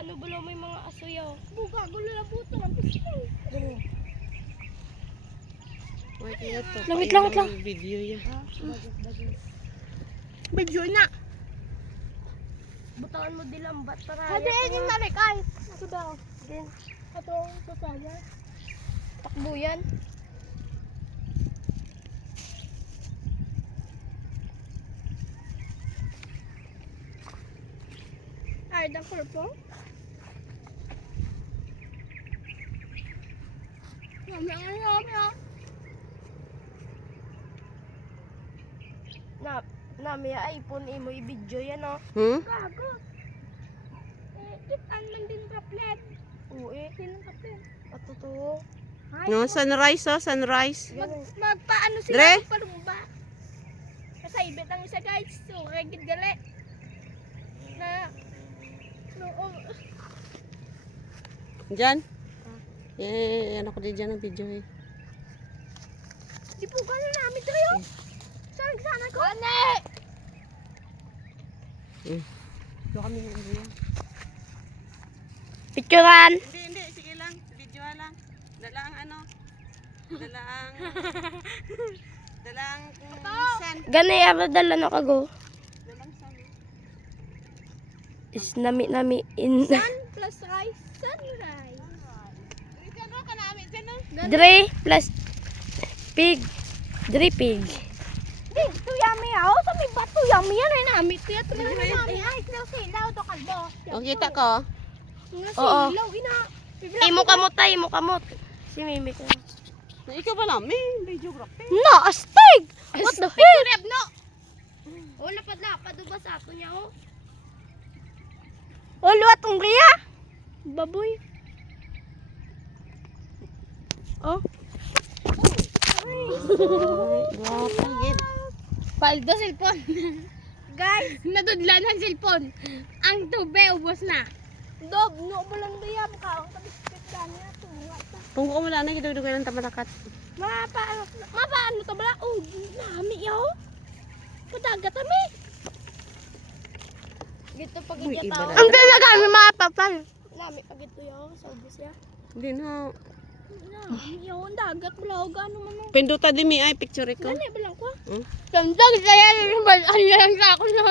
ano ba may mga aso yaw? Buka, gulo na buto ng pisto. Wait na to. Wait lang. Video yan. Video na. Butawan mo dilambat para. Hadiin yung narik ay. Ito daw. Din. Ito sasaya. Takbo yan. Ay, the purple. Nami iPhone imo i-video yan oh. Gago. Kitaan man din kaplet. Oo sinong kaplet? Ato to. No, sunrise oh, sunrise. Magpaano sila Dre? magpalumba? Kasi ibit ang isa guys. So, regid gali. Na Diyan? Yan ako din dyan ang video eh. di po ka na namin tayo. Saan sana ko? Ane! Ito kami ng video. Picturean! Hindi, sige lang. Video lang. Dalaang ano? Dalaang san. Gani ara dala na kago. Dalang san. Is nami in. Sun plus rice, sunrise. Dito ka namin, sino? Dre plus pig. Dre pig. Di, ito yummy ako. Sa may bato yummy yan ay namin. Ito yung yummy. Ay, silaw to kalbo. O, kita ko. Nga Oo. silaw, ina. Imo kamot. Si Mimi ka. Ikaw ba namin? Videography. No, astig! What the hell? no. Oh, lapad ba sa ato niya oh? Oh, luwat ang riya. Baboy. Oh. Paldo cellphone. Guys, nadudlan ang cellphone. Ang tube, ubos na. Dog, no mo lang diyam ka. Ang tabispit ka niya. Kung ko wala na, gidugdugan ng tamatakat. Mapaano to bala? Oh, nami yaw. Padagat kami. Gito pag Uy, iya iba tao. na. Ang talaga kami mapapal. Nami pag ito yaw, sa ubos ya. Hindi na. Nami yaw, ang dagat bala. Gaano man no. Pinduta din mi ay picture ko. Gani bilang ko. Samtang saya naman ang lang sa ako na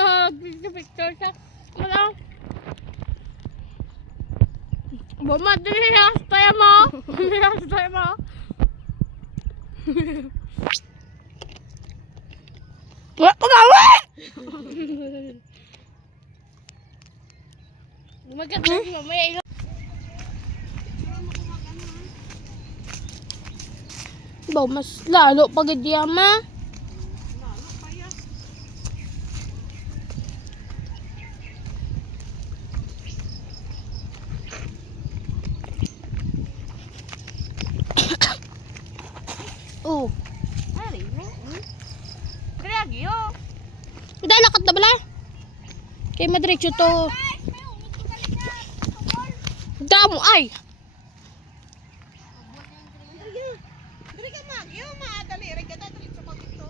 picture sa. Wala. Bama dili na tayo mo. Tayo mo. Wala ko mawi! Maganda mamaya ilo. Ba, mas lalo pag idiyama. Oh. Ari, Greg, yo. Hindi lakat na bala. Kay madretso to. Damo ay. Diri ka mag, yo madali ra ka dali sa pagito.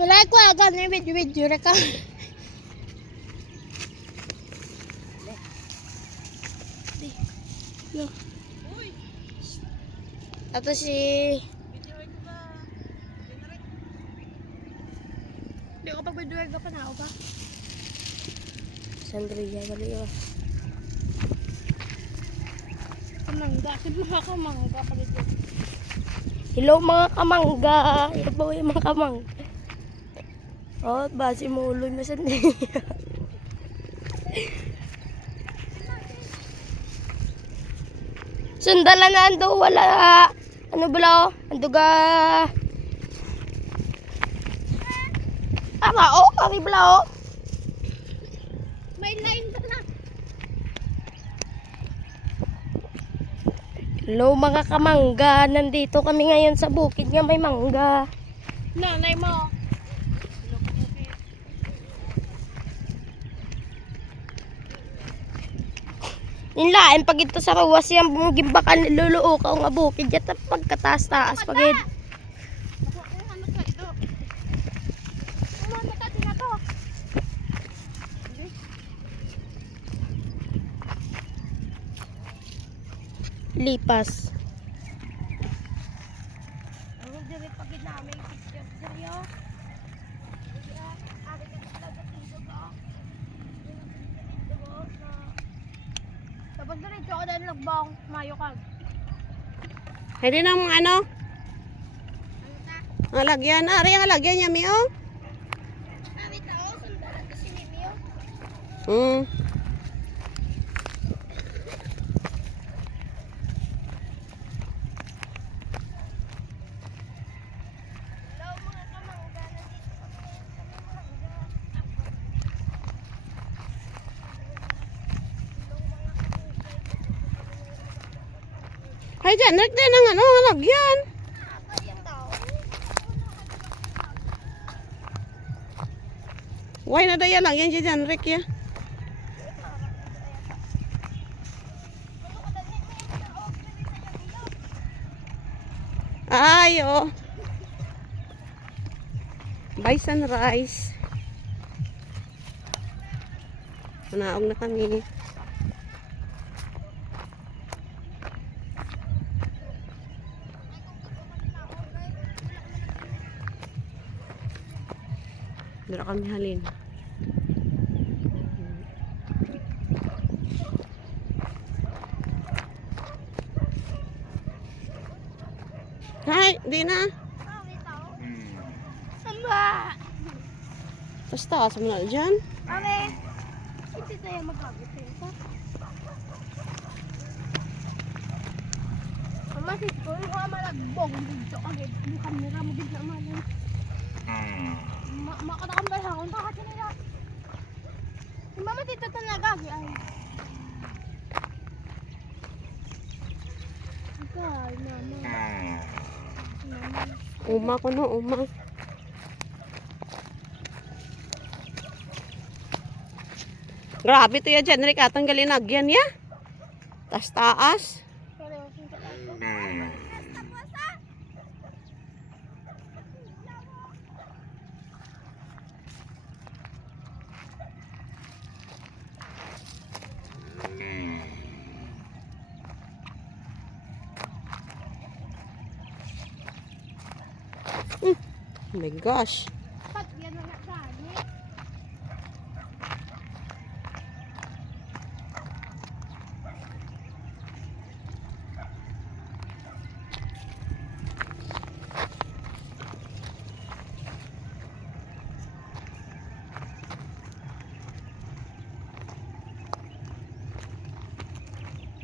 Wala ko agad na video ra ka. Ato si Di ko pag video ka pa na ako pa. Sandria gali yo. Kamangga, sige mga kamangga pa dito. Hello mga kamangga. Ito po yung mga kamangga. Oh, basi mo uloy mo sandria. Sundalan na ando wala. Ano bala? Anduga. Ama oh, kami bala oh. May line pa na. Hello mga kamangga. Nandito kami ngayon sa bukid nga may mangga. Nanay mo. Yung lain, pag ito sa ruwas yan, gimbakan, niluluukaw nga bukid yan, pagkataas-taas, pag ito. Ano sa ito? Ano sa din na to? Lipas. Ang hindi pagid namin picture seryo. Ari ka talaga dito ba? Tapos diretso ako dahil lagbang mayo kag. Pwede nang ano? Ang lagyan. Ari ang lagyan niya, Mio. Kami tao, sundalan ko si Mimio. Hmm. Hello mga kamangga, nandito kami ngayon sa Pampanga. Ay, dyan. Din ang ano, ang lagyan. Apa yan daw? Why na daya lang yan dyan, Rick, ya? Ay, oh. Bye, sunrise. Manaog na kami. Dira kami halin. Hay, di na. Kami tao. Samba! Basta, asa mo na dyan. Kami! Hindi tayo magkabit ito. Mama, sito yung mga malagbong dito agad. Yung kamera mo din na malang. Makatakambal ha, kung bakit nila. Yung mama dito ito nagagi ay. Ikaw, mama. Mama. Uma ko no, uma. Grabe to ya dyan, Rick. Atang galinagyan ya. Taas-taas. Seryosin ka ako. Oh my gosh. Pat, yan na nga gani.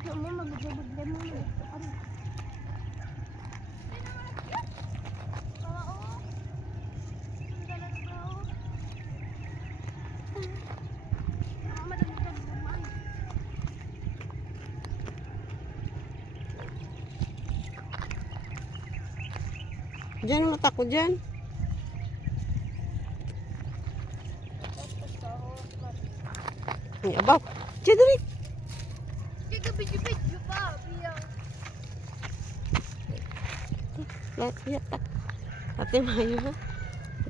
Mama, magbubudle mo na ito. Ano? Oo. Ang dalag daw. Mama, dagdag naman. Diyan ang mata ko dyan. Ay, abaw. Diyan, Rick. Kaya video pa, biyang. Lahat yatak. Ate Mayo ha.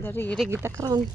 Dari kita karon.